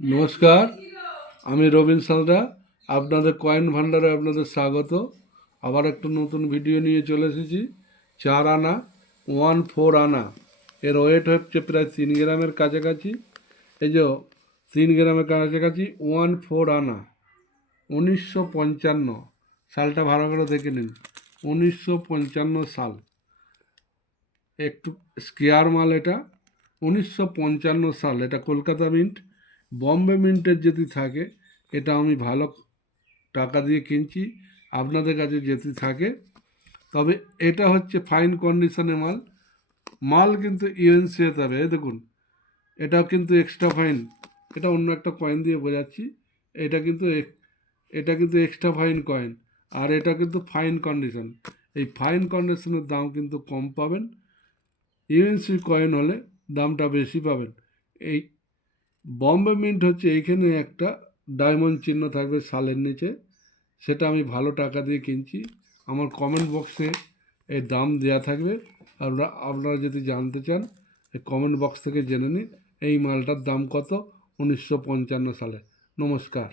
নমস্কার, আমি রবীন সালরা। আপনাদের কয়েন ভান্ডারে আপনাদের স্বাগত। আবার একটা নতুন ভিডিও নিয়ে চলে এসেছি। 4 আনা 14 আনা এর ওয়েট হচ্ছে প্রায় 3 গ্রামের কাছাকাছি। এই যে 3 গ্রামের কাছাকাছি 14 আনা 1955 সালটা ভালো করে দেখে নিন। 1955 সাল, একটু স্কেয়ার মাল এটা। 1955 সাল, এটা কলকাতা মিন্ট। বম্বে মিন্টের যদি থাকে এটা আমি ভালো টাকা দিয়ে কিনছি, আপনাদের কাছে যদি থাকে। তবে এটা হচ্ছে ফাইন কন্ডিশনের মাল। মাল কিন্তু ইউএনসি হতে হবে। এই দেখুন, এটাও কিন্তু এক্সট্রা ফাইন। এটা অন্য একটা কয়েন দিয়ে বোঝাচ্ছি। এটা কিন্তু এটা কিন্তু এক্সট্রা ফাইন কয়েন, আর এটা কিন্তু ফাইন কন্ডিশন। এই ফাইন কন্ডিশনের দাম কিন্তু কম পাবেন। ইউএনসি কয়েন হলে দামটা বেশি পাবেন। এই বম্বে মিন্ট হচ্ছে এইখানে একটা ডায়মন্ড চিহ্ন থাকবে সালের নিচে, সেটা আমি ভালো টাকা দিয়ে কিনছি। আমার কমেন্ট বক্সে এর দাম দেয়া থাকবে। আপনারা যদি জানতে চান, এই কমেন্ট বক্স থেকে জেনে নিন এই মালটার দাম কত 1955 সালে। নমস্কার।